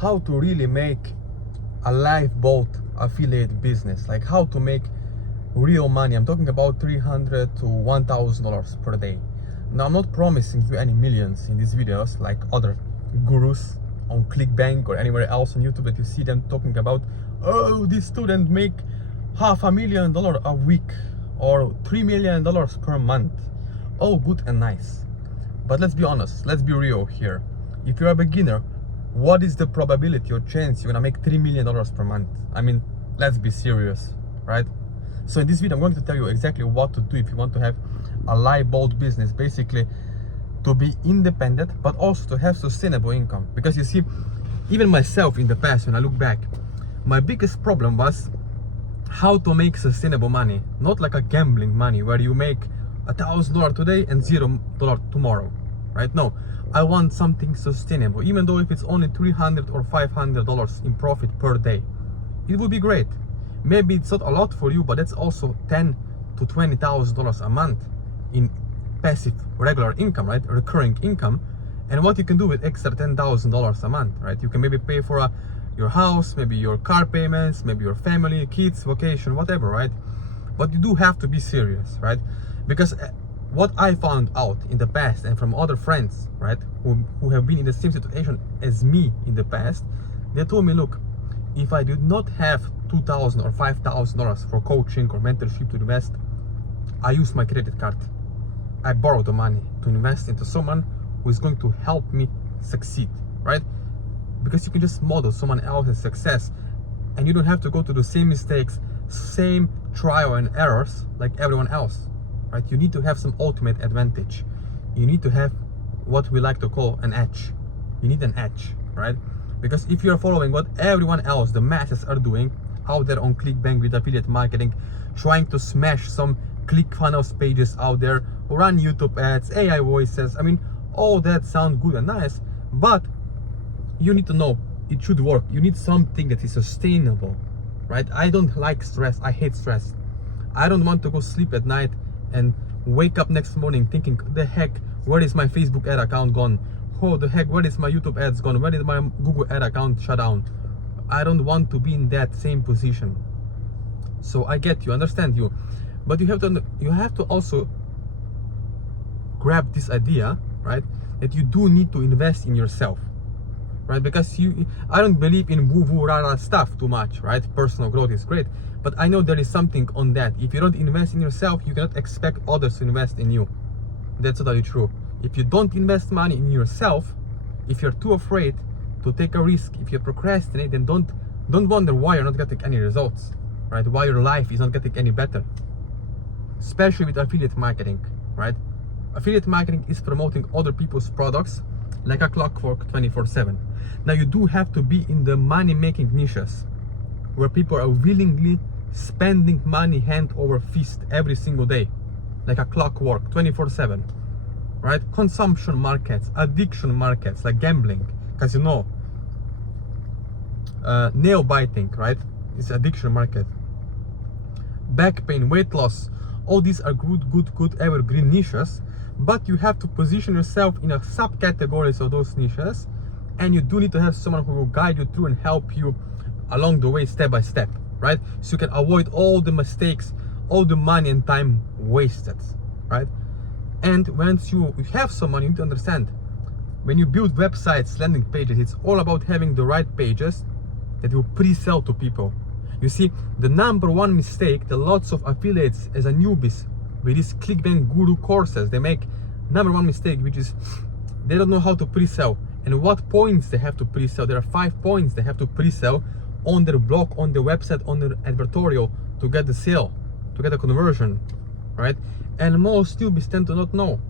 how to really make a lifeboat affiliate business, like how to make real money. I'm talking about $300 to $1,000 per day. Now, I'm not promising you any millions in these videos like other gurus on ClickBank or anywhere else on YouTube that you see them talking about, oh, this student make $500,000 a week or $3 million per month. Oh, good and nice. But let's be honest, let's be real here. If you're a beginner, what is the probability or chance you're gonna make $3 million per month? I mean, let's be serious, right? So in this video, I'm going to tell you exactly what to do if you want to have a lifeboat business, basically to be independent, but also to have sustainable income. Because you see, even myself in the past, when I look back, my biggest problem was how to make sustainable money, not like a gambling money where you make $1,000 today and $0 tomorrow, right? No, I want something sustainable, even though if it's only $300 or $500 in profit per day, it would be great. Maybe it's not a lot for you, but that's also $10,000 to $20,000 a month in passive regular income, right? Recurring income. And what you can do with extra $10,000 a month, right? You can maybe pay for your house, maybe your car payments, maybe your family, kids, vacation, whatever, right? But you do have to be serious, right? Because what I found out in the past and from other friends, right, who have been in the same situation as me in the past, they told me, look, if I did not have $2,000 or $5,000 for coaching or mentorship to invest, I use my credit card. I borrow the money to invest into someone who is going to help me succeed, right? Because you can just model someone else's success and you don't have to go to the same mistakes, same trial and errors like everyone else, right? You need to have some ultimate advantage. You need to have what we like to call an edge. You need an edge, right? Because if you're following what everyone else, the masses are doing out there on ClickBank with affiliate marketing, trying to smash some ClickFunnels pages out there, run YouTube ads, AI voices, I mean, all that sounds good and nice, but you need to know it should work. You need something that is sustainable, right? I don't like stress. I hate stress. I don't want to go sleep at night and wake up next morning thinking, the heck, where is my Facebook ad account gone? Oh, the heck, where is my YouTube ads gone? Where is my Google ad account shut down? I don't want to be in that same position. So I get you, understand you, but you have to also grab this idea, right? That you do need to invest in yourself, right? Because I don't believe in woo-woo rah-rah stuff too much, right? Personal growth is great, but I know there is something on that. If you don't invest in yourself, you cannot expect others to invest in you. That's totally true. If you don't invest money in yourself, if you're too afraid to take a risk, if you procrastinate, then don't wonder why you're not getting any results, right? Why your life is not getting any better, especially with affiliate marketing, right? Affiliate marketing is promoting other people's products like a clockwork 24/7. Now you do have to be in the money-making niches where people are willingly spending money hand over fist every single day, like a clockwork 24/7, right? Consumption markets, addiction markets like gambling, casino, nail biting, right? It's addiction market. Back pain, weight loss, all these are good evergreen niches, but you have to position yourself in a subcategories of those niches, and you do need to have someone who will guide you through and help you along the way step by step, right? So you can avoid all the mistakes, all the money and time wasted, right? And once you have someone, you need to understand, when you build websites, landing pages, it's all about having the right pages that will pre-sell to people. You see, the number one mistake that lots of affiliates as a newbies with these ClickBank guru courses, they make number one mistake, which is they don't know how to pre-sell and what points they have to pre-sell. There are 5 points they have to pre-sell on their blog, on their website, on their advertorial to get the sale, to get a conversion, right? And most newbies tend to not know.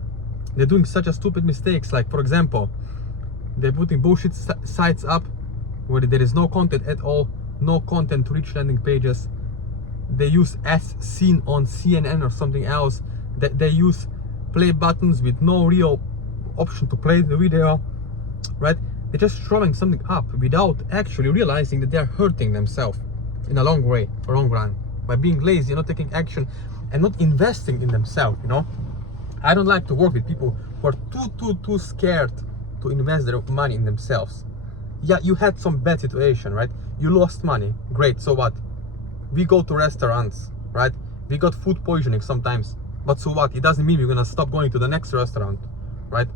They're doing such a stupid mistakes, like for example, they're putting bullshit sites up where there is no content at all, no content to reach landing pages. They use as seen on CNN or something else. They use play buttons with no real option to play the video, right? They're just throwing something up without actually realizing that they're hurting themselves in a long run by being lazy, not taking action and not investing in themselves, you know? I don't like to work with people who are too scared to invest their money in themselves. Yeah, you had some bad situation, right? You lost money. Great, so what? We go to restaurants, right? We got food poisoning sometimes. But so what? It doesn't mean we're gonna stop going to the next restaurant, right?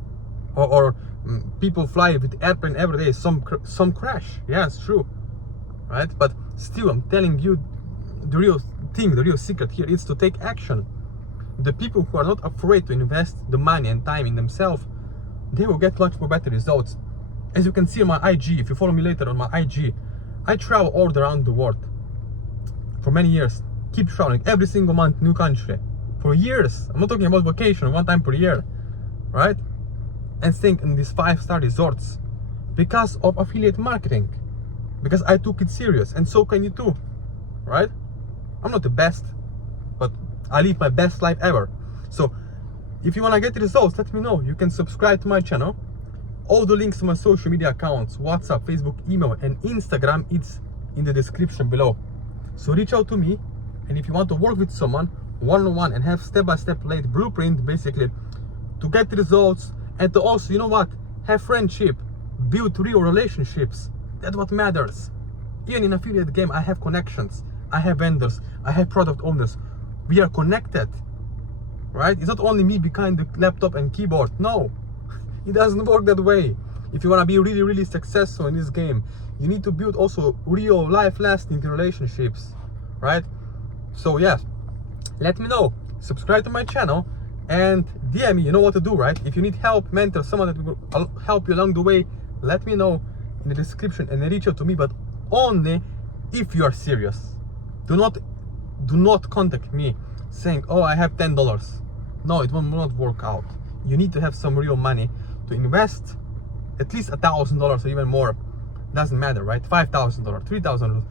Or people fly with airplane every day. Some crash. Yeah, it's true, right? But still, I'm telling you, the real thing, the real secret here is to take action. The people who are not afraid to invest the money and time in themselves, they will get much more better results. As you can see on my IG, if you follow me later on my IG, I travel all around the world for many years. Keep traveling every single month, new country for years. I'm not talking about vacation, one time per year, right? And staying in these 5-star resorts because of affiliate marketing, because I took it serious, and so can you too, right? I'm not the best, but I live my best life ever. So if you want to get results, let me know. You can subscribe to my channel. All the links to my social media accounts, WhatsApp, Facebook, email, and Instagram, it's in the description below. So reach out to me, and if you want to work with someone one-on-one and have step-by-step laid blueprint, basically, to get results, and to also, you know what, have friendship, build real relationships. That's what matters. Even in affiliate game, I have connections, I have vendors, I have product owners. We are connected, right? It's not only me behind the laptop and keyboard. No, it doesn't work that way. If you want to be really, really successful in this game, you need to build also real life lasting relationships, right? So yes, let me know. Subscribe to my channel and DM me. You know what to do, right? If you need help, mentor, someone that will help you along the way, let me know in the description and reach out to me, but only if you are serious. Do not contact me saying, oh, I have $10. No, it will not work out. You need to have some real money to invest, at least $1,000 or even more. Doesn't matter, right? $5,000, $3,000.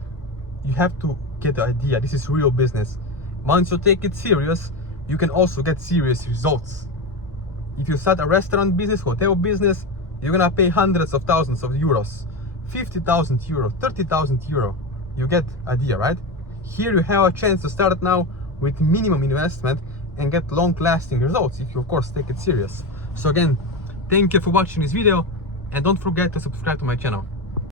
You have to get the idea. This is real business. Once you take it serious, you can also get serious results. If you start a restaurant business, hotel business, you're gonna pay hundreds of thousands of euros, 50,000 euro, 30,000 euro. You get idea, right? Here you have a chance to start now with minimum investment and get long-lasting results if you, of course, take it serious. So again, thank you for watching this video, and don't forget to subscribe to my channel.